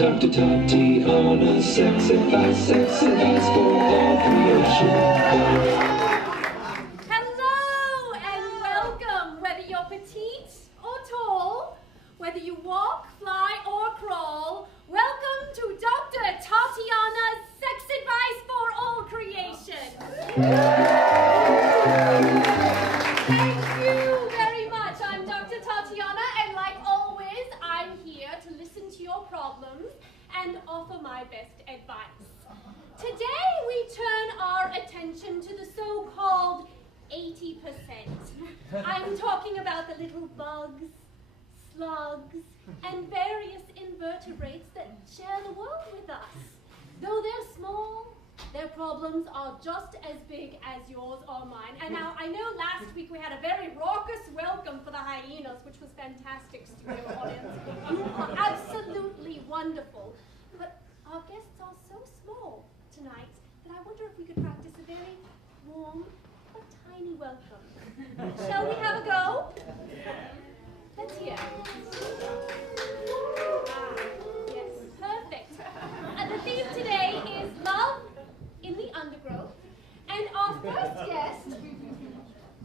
Dr. Tatiana, sex advice for all creation. Hello and welcome, whether you're petite or tall, whether you walk, fly or crawl, welcome to Dr. Tatiana's Sex Advice for All Creation. Thank you very much. I'm Dr. Tatiana, and like always, I'm here to listen to your problems and offer my best advice. Today, we turn our attention to the so-called 80%. I'm talking about the little bugs, slugs, and various invertebrates that share the world with us. Though they're small, their problems are just as big as yours or mine. And now, I know last week we had a very raucous welcome for the hyenas, which was fantastic, studio audience. You are absolutely wonderful. But our guests are so small tonight that I wonder if we could practice a very warm but tiny welcome. Shall we have a go? Let's hear. Yes, perfect. The theme today is love in the undergrowth. And our first guest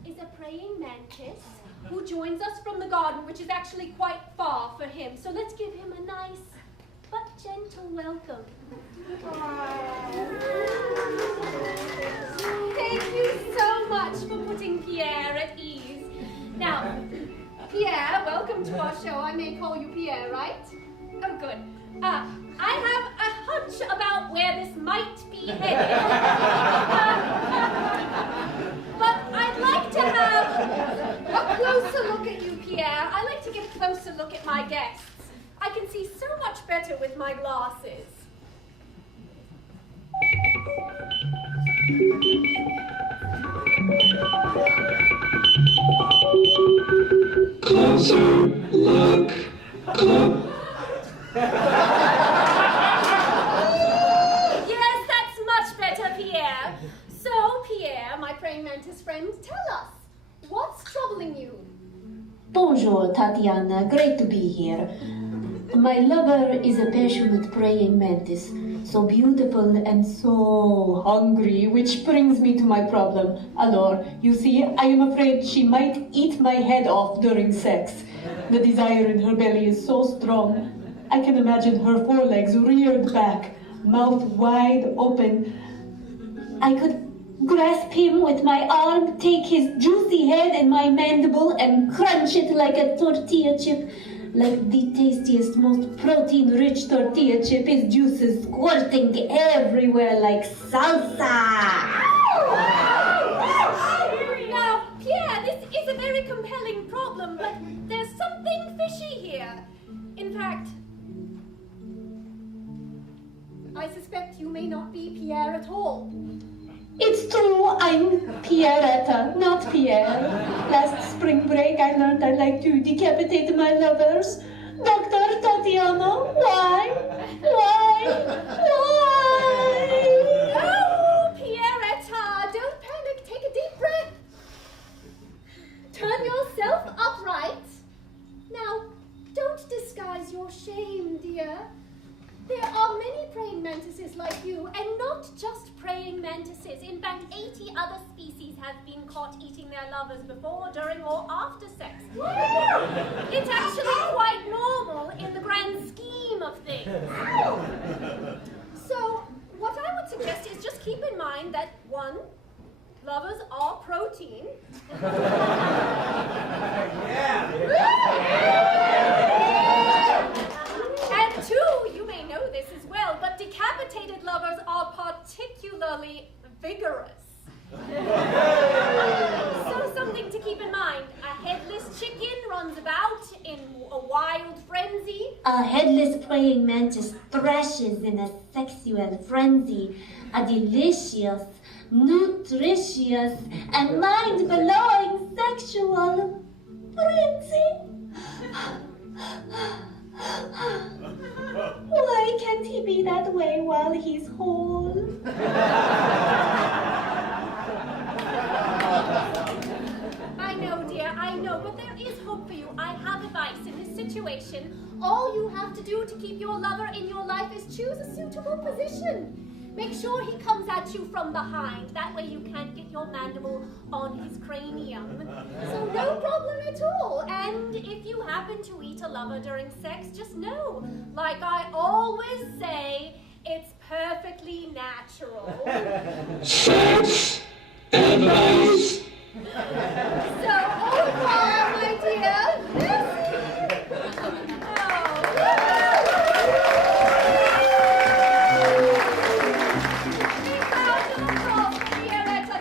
is a praying mantis who joins us from the garden, which is actually quite far for him. So let's give him a nice but gentle welcome. Thank you so much for putting Pierre at ease. Now, Pierre, welcome to our show. I may call you Pierre, right? Oh, good. I have a hunch about where this might be headed. But I'd like to have a closer look at you, Pierre. I like to get a closer look at my guests. I can see so much better with my glasses. Closer look. Yes, that's much better, Pierre. So, Pierre, my praying mantis friend, tell us, what's troubling you? Bonjour, Tatiana. Great to be here. My lover is a passionate praying mantis, so beautiful and so hungry, which brings me to my problem. Alors, you see, I am afraid she might eat my head off during sex. The desire in her belly is so strong. I can imagine her forelegs reared back, mouth wide open. I could grasp him with my arm, take his juicy head in my mandible, and crunch it like a tortilla chip. Like the tastiest, most protein-rich tortilla chip, his juices squirting everywhere like salsa. Now, Pierre, this is a very compelling problem, but there's something fishy here. In fact, I suspect you may not be Pierre at all. It's true, I'm Pierretta, not Pierre. Last spring break, I learned I like to decapitate my lovers. Dr. Tatiana, why? Oh, Pierretta, don't panic. Take a deep breath. Turn yourself upright. Now, don't disguise your shame, dear. There are many praying mantises like you, and not just praying mantises. In fact, 80 other species have been caught eating their lovers before, during, or after sex. It's actually quite normal in the grand scheme of things. So, what I would suggest is just keep in mind that, one, lovers are protein. And two, you may know this as well, but decapitated lovers are particularly vigorous. So something to keep in mind. A headless chicken runs about in a wild frenzy. A headless praying mantis thrashes in a sexual frenzy. A delicious, nutritious, and mind-blowing sexual frenzy. Why can't he be that way while he's whole? I know, dear, I know, but there is hope for you. I have advice in this situation. situation, all you have to do to keep your lover in your life is choose a suitable position. Make sure he comes at you from behind. That way you can't get your mandible on his cranium. So no problem at all. And if you happen to eat a lover during sex, just know, like I always say, it's perfectly natural. Sex advice. So, au revoir, my dear. Merci.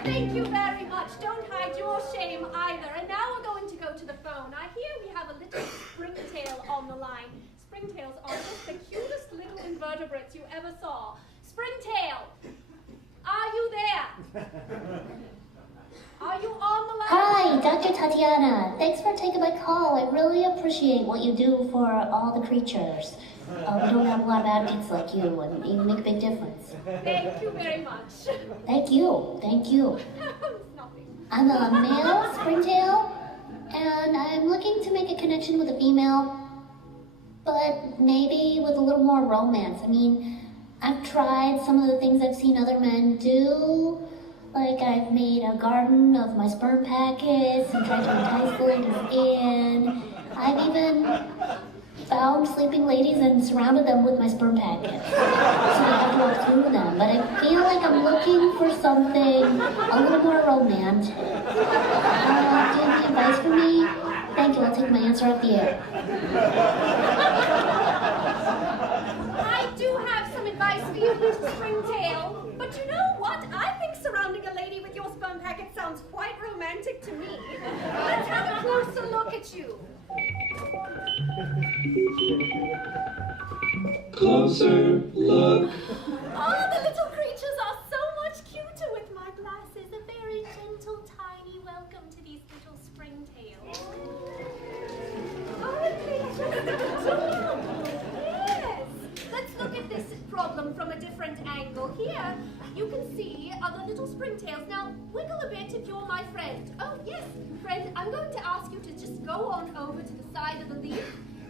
Thank you very much. Don't hide your shame either. And now we're going to go to the phone. I hear we have a little springtail on the line. Springtails are just the cutest little invertebrates you ever saw. Springtail, are you there? Are you on the line? Hi, Dr. Tatiana. Thanks for taking my call. I really appreciate what you do for all the creatures. We don't have a lot of advocates like you, and you make a big difference. Thank you very much. Thank you. Thank you. Nothing. I'm a male springtail, and I'm looking to make a connection with a female, but maybe with a little more romance. I mean, I've tried some of the things I've seen other men do. Like, I've made a garden of my sperm packets and tried to entice the ladies in. I've even found sleeping ladies and surrounded them with my sperm packets. So I have to walk through them. But I feel like I'm looking for something a little more romantic. Do you have any advice for me? Thank you, I'll take my answer off the air. I do have some advice for you, Mr. Springtail. But you know what? I think surrounding a lady with your sperm packet sounds quite romantic to me. Let's have a closer look at you. Closer look. Oh, the little creatures are so much cuter with my glasses. A very gentle, tiny welcome to these little springtails. Aren't they just adorable? Yes. Let's look at this problem from a different angle. Here, you can see other little springtails. Now, wiggle a bit if you're my friend. Oh, yes, friend, I'm going to ask you to just go on over to the side of the leaf.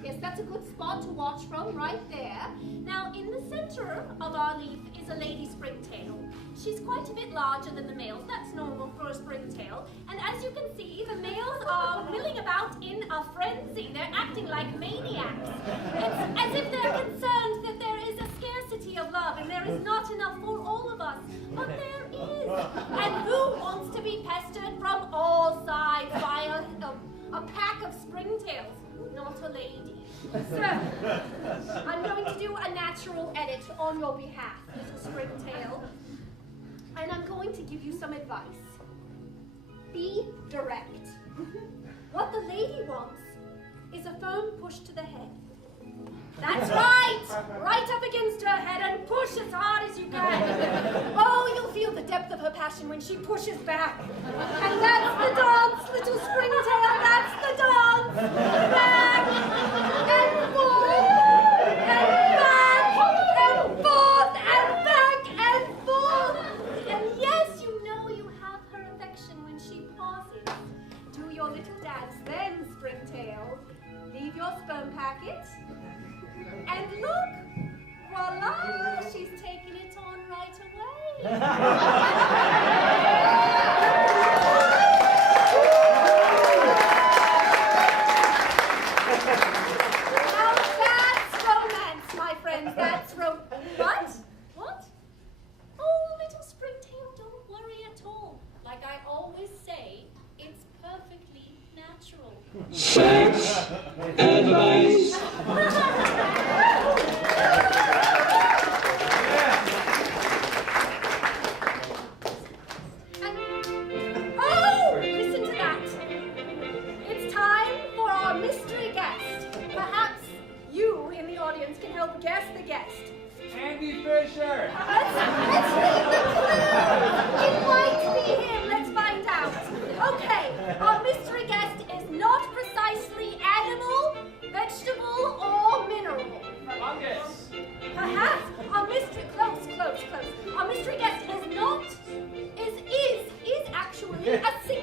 Yes, that's a good spot to watch from, right there. Now, in the center of our leaf is a lady springtail. She's quite a bit larger than the males. That's normal for a springtail. And as you can see, the males are milling about in a frenzy. They're acting like maniacs. It's as if they're concerned that there is a scarcity of love and there is not enough for all of us. But there is. And who wants to be pestered from all sides by a pack of springtails? Not a lady. So, I'm going to do a natural edit on your behalf, little springtail. And I'm going to give you some advice. Be direct. What the lady wants is a firm push to the head. That's right! Right up against her head and push as hard as you can. Oh, you'll feel the depth of her passion when she pushes back. And that's the dance, little springtail, that's the dance! Back and forth and back and forth and back and forth. And yes, you know you have her affection when she pauses. Do your little dance then, springtail. Leave your sperm packet. And look, voila, she's taking it on right away. Now that's romance, my friends, that's What? What? Oh, little springtail, don't worry at all. Like I always say, it's perfectly natural. Sex advice. Oh, listen to that. It's time for our mystery guest. Perhaps you in the audience can help guess the guest. Andy Fisher! Let's leave the clue. It might be him. Let's find out. Okay, our mystery guest is not precisely animal, vegetable, or mineral. Fungus! Perhaps our mystery close. Our mystery guest is actually a sea